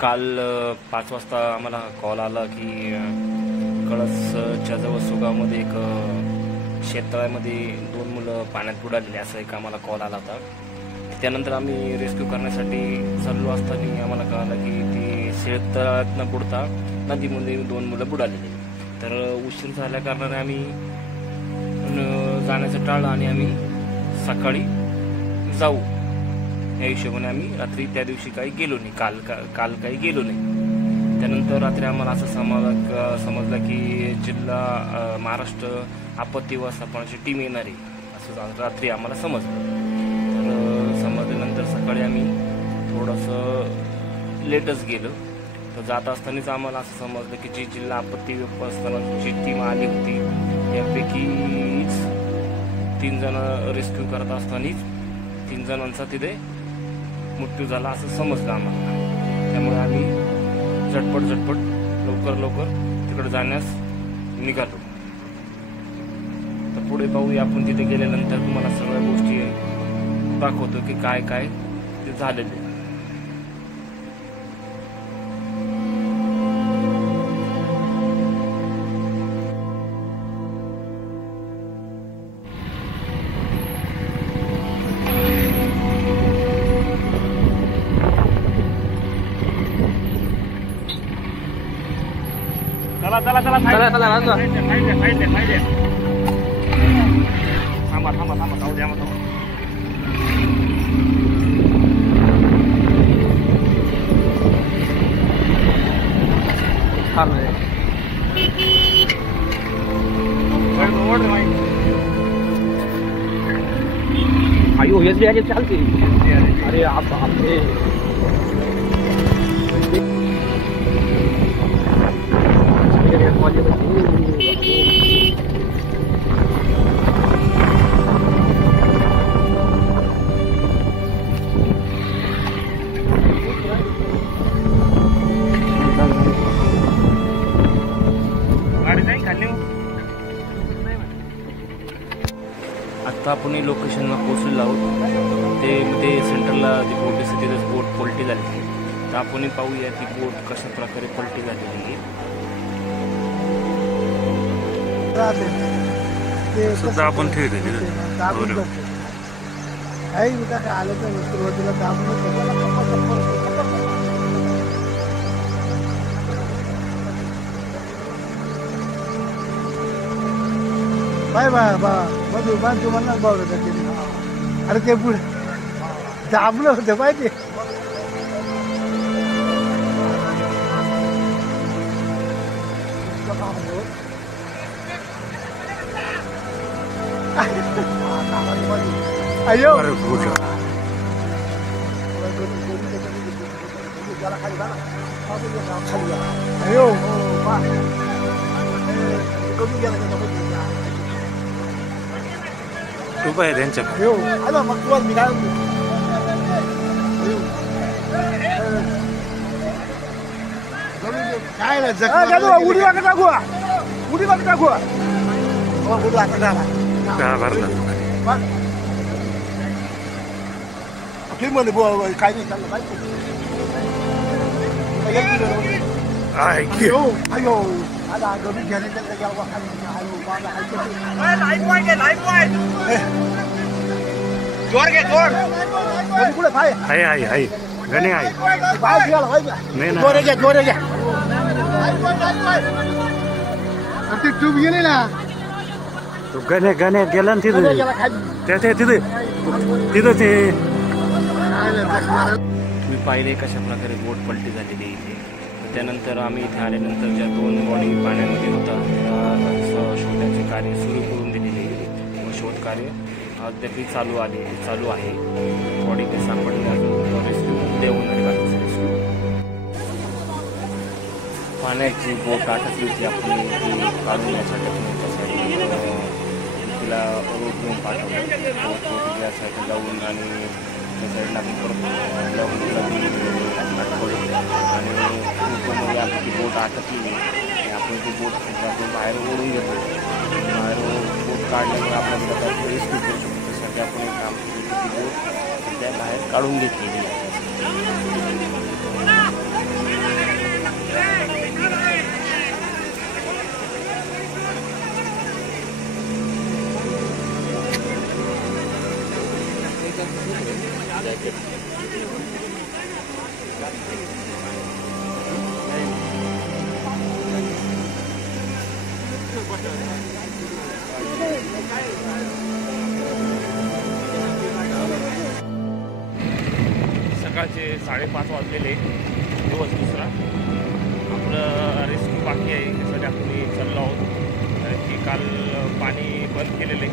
काल 5 वाजता आम्हाला कॉल आला की कळसच्या जवळ सुगावमध्ये एक शेततळ्यामध्ये 2 मुलं पाण्यात बुडालेली असा एक आम्हाला कॉल आला होता। त्यानंतर आम्ही रेस्क्यू करण्यासाठी चाललो असताना आम्हाला कळालं की ती शेततळ्यातनं बुडता नदीमध्ये 2 मुलं बुडालेली। तर उशीर झाल्या कारणाने आम्ही जाण्याचं टाळलं आणि आम्ही सकाळी जाऊ या हिशोबाने आम्ही रात्री त्या दिवशी काही गेलो नाही, काल काही गेलो नाही। त्यानंतर रात्री आम्हाला असं समजलं की जिल्हा महाराष्ट्र आपत्ती व्यवस्थापनाची टीम येणार आहे असं रात्री आम्हाला समजलं। तर समजल्यानंतर सकाळी आम्ही थोडंसं लेटच गेलो। तर जात असतानाच आम्हाला असं समजलं की जी जिल्हा आपत्ती व्यवस्थापनाची टीम आली होती त्यापैकीच 3 जण रेस्क्यू करत असतानाच 3 जणांचा तिथे मृत्यू झाला असं समजलं आम्हाला। त्यामुळे आम्ही झटपट लवकर तिकडे जाण्यास निघालो। तर पुढे पाहूया आपण तिथे गेल्यानंतर तुम्हाला सगळ्या गोष्टी दाखवतो की काय ते झालेले। चला थांबा जाऊ द्या मग। अयो याचे चालते। अरे आपले आता आपण लोकेशनला पोहोचलेलो आहोत। ते सेंटरला जी बोट दिसते तिथेच बोट पलटी झाली। तर आपण पाहूया ती बोट कशा प्रकारे पलटी झालेली आहे। सुद्धा आपण बाय मधु बांध तुम्हाला बावलं अरे ते पुढे दाबलं होतं पाहिजे। अयो अयो उभा आहे त्यांच्या मग तुम्हाला मी काय उडी वाका टाकू म्हणे काय नाही चाललं अयो अयो आता गमी घ्यायला कुठे पाय आहे गणे आहे गोरे घ्या ती ट्यूब गेली ना तो गणे गेला ना तिथे ते तुम्ही पाहिले कशा प्रकारे बोट पलटी झालेली इथे। त्यानंतर आम्ही इथे आल्यानंतर ज्या 2 बॉडी पाण्यामध्ये होता त्या शोधाचे कार्य सुरू करून दिलेले व शोधकार्य अद्याप चालू आहे। बॉडी ते सापडले अजून रेस्क्यू उद्या होणार आहे। रेस्क्यू पाण्याची बोट अटकली होती आपण ती काढून यासाठी तिला रोड घेऊन पाठवलं या साईडला जाऊन आणि त्या साईडला आपण परत जाऊन तिला आठवलं आणि आपली बोट अटकली आणि आपण ती बोट आपण बाहेर ओढून घेतो। बाहेर बोट काढल्यामुळे आपण त्याला रेस्क्यू करू शकतो। त्यासाठी आपण एक काम केलं की बोट त्या बाहेर काढून घेतलेली आहे। सकाळचे 5:30 वाजलेले, दिवस दुसरा. आपलं रेस्क्यू बाकी आहे, त्यासाठी आपण चाललो आहोत. कारण की काल पाणी बंद केलेलं आहे.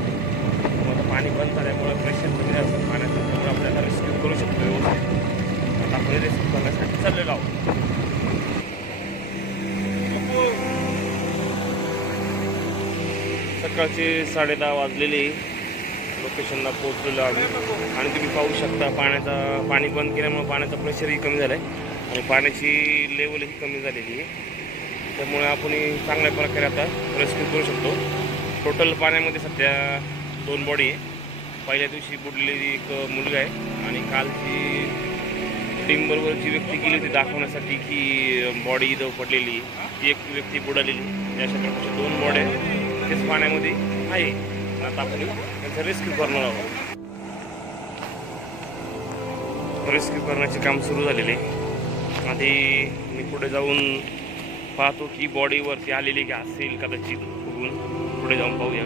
मग पाणी बंद झाल्यामुळे प्रेशर कमी असतं पाण्याचं, त्यामुळे आपल्याला रेस्क्यू करू शकतो व्यवस्थित. आता आपण रेस्क्यू करण्यासाठी चाललेलो आहोत. सकाळचे 10:30 वाजलेले, लोकेशनला पोहोचलेलो आम्ही. आणि तुम्ही पाहू शकता पाणी बंद केल्यामुळे पाण्याचा प्रेशरही कमी झाला आहे आणि पाण्याची लेवलही कमी झालेली आहे. त्यामुळे आपण चांगल्या प्रकारे आता रेस्क्यू करू शकतो. टोटल पाण्यामध्ये सध्या 2 बॉडी आहे. पहिल्या दिवशी बुडलेली एक मुलगा आहे आणि कालची टीमबरोबर जी व्यक्ती गेली होती दाखवण्यासाठी की बॉडी इथं पडलेली, ती एक व्यक्ती बुडालेली. अशा प्रकारच्या 2 बॉड्या तेच पाण्यामध्ये आहे. आता आपण त्यांचं रेस्क्यू करणार आहोत. रेस्क्यू करण्याचे काम सुरू झालेले. आधी मी पुढे जाऊन पाहतो की बॉडीवरती आलेली की असेल कदाचित फुगून. पुढे जाऊन पाहूया.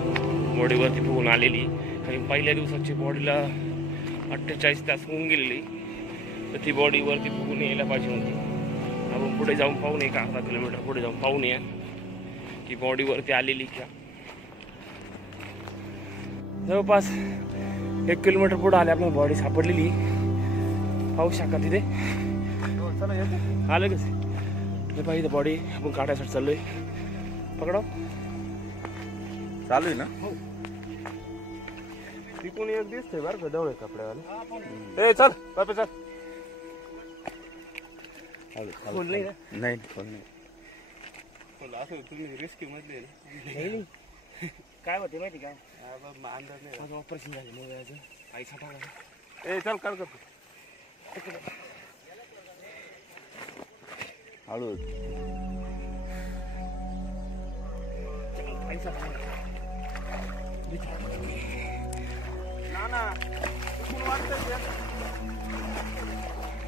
बॉडीवरती फुगून आलेली आणि पहिल्या दिवसाची बॉडीला 48 तास होऊन गेलेली, तर ती बॉडीवरती फुगून यायला पाहिजे होती. आपण पुढे जाऊन पाहून एक अर्धा किलोमीटर पुढे जाऊन पाहून या की बॉडीवरती आलेली का. जवळपास 1 किलोमीटर पुढे आले आपण बॉडी सापडलेली. पाहू शका तिथे आलं कसं पाहिजे बॉडी आपण काढायसाठी चाललोय. पकडा चालू आहे ना. हो तिकून एक दिसतंय बरं का डवळे कपड्यावाले. चल बापे चल. फोन नाही ना. नाही फोन नाही. असं तुम्ही रेस्क्यू मधले नाही. काय होते माहिती का, अंदाज नाही. माझं ऑपरेशन झाले मुलाचं, आई साठा. चल काढ करतो. हळू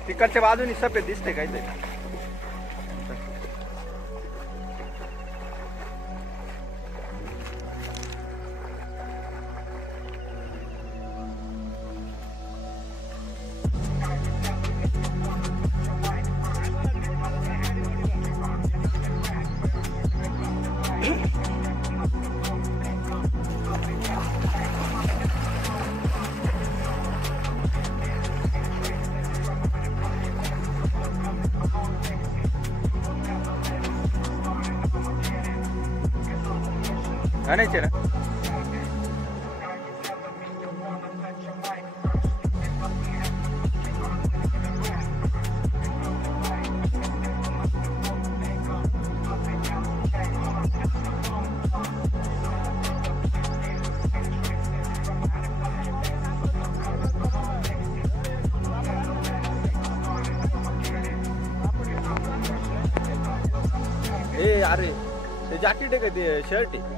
तिकडच्या बाजूनी सफेद दिसते काहीतरी. आणायचे ना. अरे ते जॅकेट आहे का ते शर्ट आहे.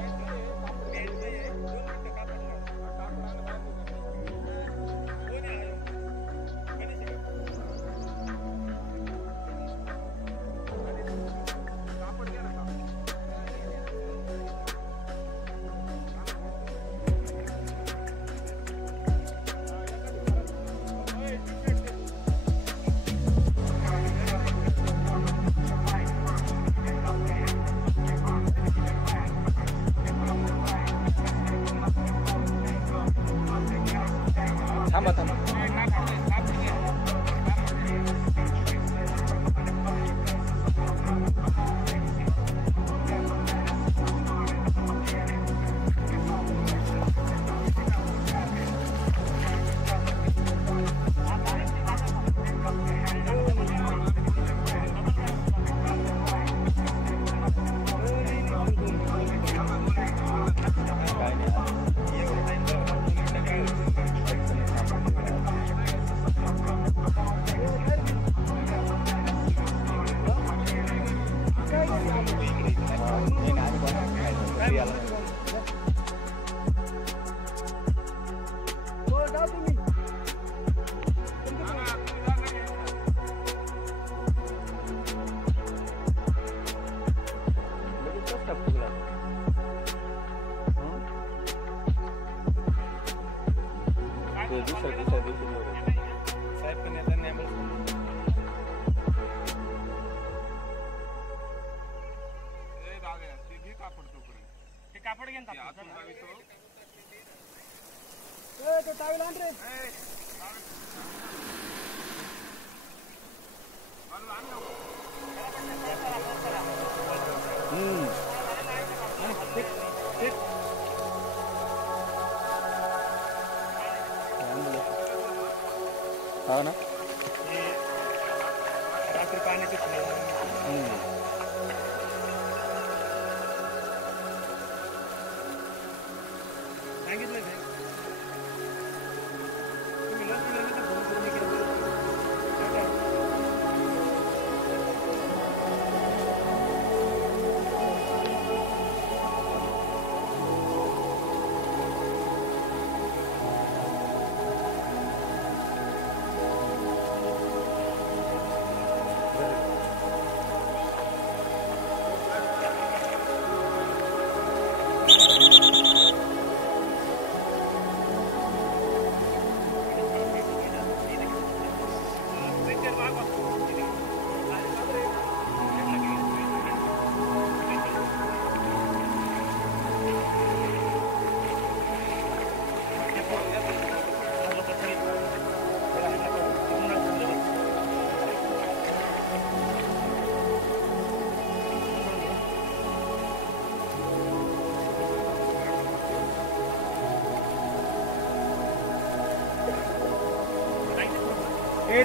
थांबा थांबा. दुसऱ्या दिवशी साहेब पण येतात नाही. हो ना रात्री पाण्याचे सांगितलं काय तुम्ही लस फोन करून केलं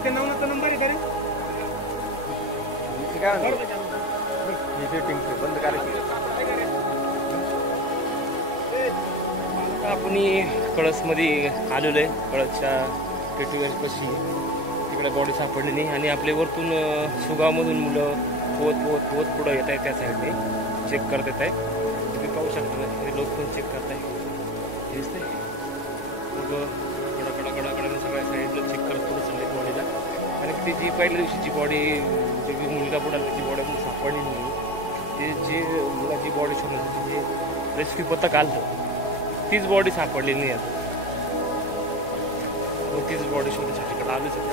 ते नवनाचा नंबर आहे तरी बंद करायची. आपण कळसमध्ये आलेलो आहे. कळसच्या टेटीवरपाशी तिकडे बॉडी सापडली नाही आणि आपल्या वरतून सुगावमधून मुलं पोहत पुढं येत आहे. त्या साईडने चेक करत येत आहे. तुम्ही पाहू शकता लोक पण चेक करत आहे. दिसते मग कडाकडे सगळ्या साईडला चेक करत पुढं चालले बॉडीला. आणि ती जी पहिल्या दिवशीची बॉडी जी मुलगा बुडाला त्याची बॉडी अजून सापडली नाही. ते जे मुलाची बॉडी शोधण्यासाठी जे रेस्क्यू पथक आलं तीच बॉडी सापडली नाही आता. मग तीच बॉडी शोधण्यासाठी इकडे आलोच आहे.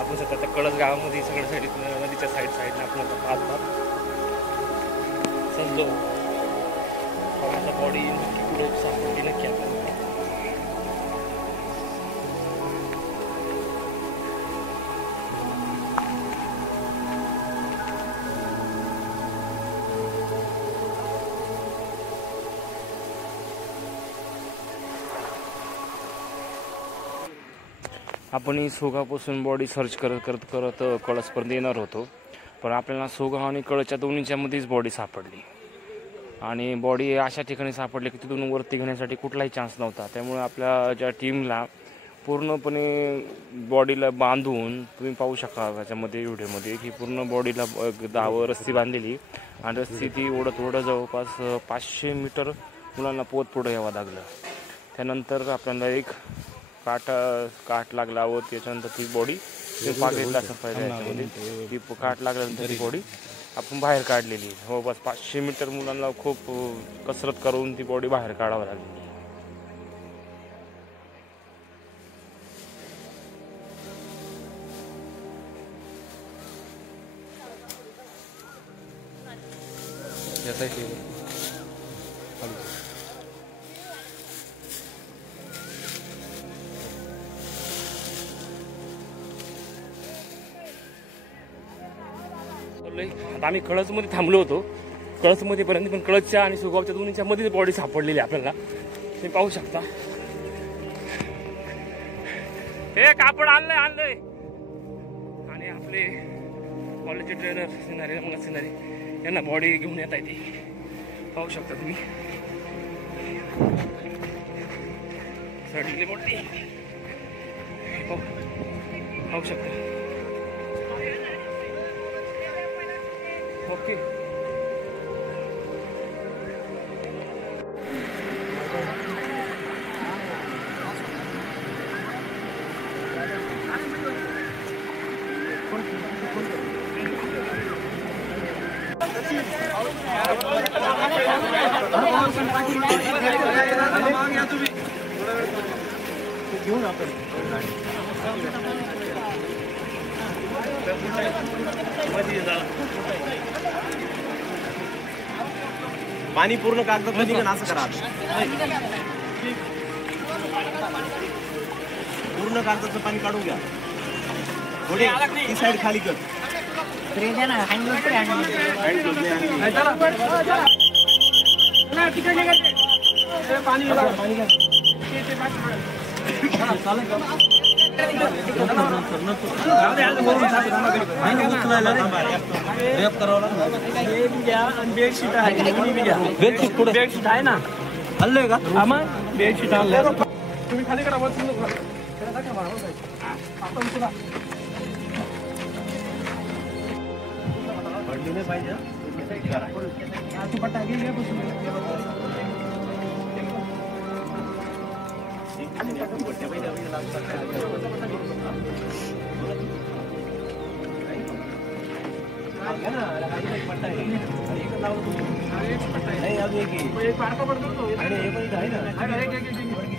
आपण सध्या आता कळस गावामध्ये सगळ्या साईड नदीच्या साईडने आपण आता पाहत चाललो. आता बॉडी नक्की पुढे सापडली नक्की आपल्याला. आपण सोगापासून बॉडी सर्च करत कळसपर्यंत येणार होतो. पण आपल्याला सोगाव आणि कळसच्या दोन्हीच्या मध्येच बॉडी सापडली. आणि बॉडी अशा ठिकाणी सापडली की तिथून वरती घेण्यासाठी कुठलाही चान्स नव्हता. त्यामुळे आपल्या ज्या टीमला पूर्णपणे बॉडीला बांधून तुम्ही पाहू शकता त्याच्यामध्ये व्हिडिओमध्ये की पूर्ण बॉडीला दावं रस्सी बांधलेली आणि रस्सी ती ओढत जवळपास 500 मीटर मुलांना पोत पुढं यावं लागलं. त्यानंतर आपल्याला एक काठ लागला व त्याच्यानंतर ती बॉडी पागलेला असं पाहिजे. याच्यामध्ये ती काठ लागल्यानंतर ती बॉडी आपण बाहेर काढलेली. हो बस 500 मीटर मुलांना खूप कसरत करून ती बॉडी बाहेर काढावं लागली. आता आम्ही कळसमध्ये थांबलो होतो. कळसमध्ये पर्यंत पण कळसच्या आणि सुगावच्या दोन्हीच्या मध्येच बॉडी सापडलेली आपल्याला. तुम्ही पाहू शकता. हे कापड आणलंय आणि आपले कॉलेजचे ट्रेनर सिनारी यांना बॉडी घेऊन येत आहे. ते पाहू शकता तुम्ही. सडलेली बॉडी पाहू शकता. ओके घेऊन आपण पाणी पूर्ण कागदात निघेल असं करा आता. पूर्ण कागदाचं पाणी काढून घ्या. थोडी ती साईड खाली कर. बेडशीट आहे ना हल्लोय का आम्हा बेडशीट आणलं तुम्ही खाली करा पडली नाही पाहिजे. नाही अजून एक आहे. आणि हे पण इथं आहे ना.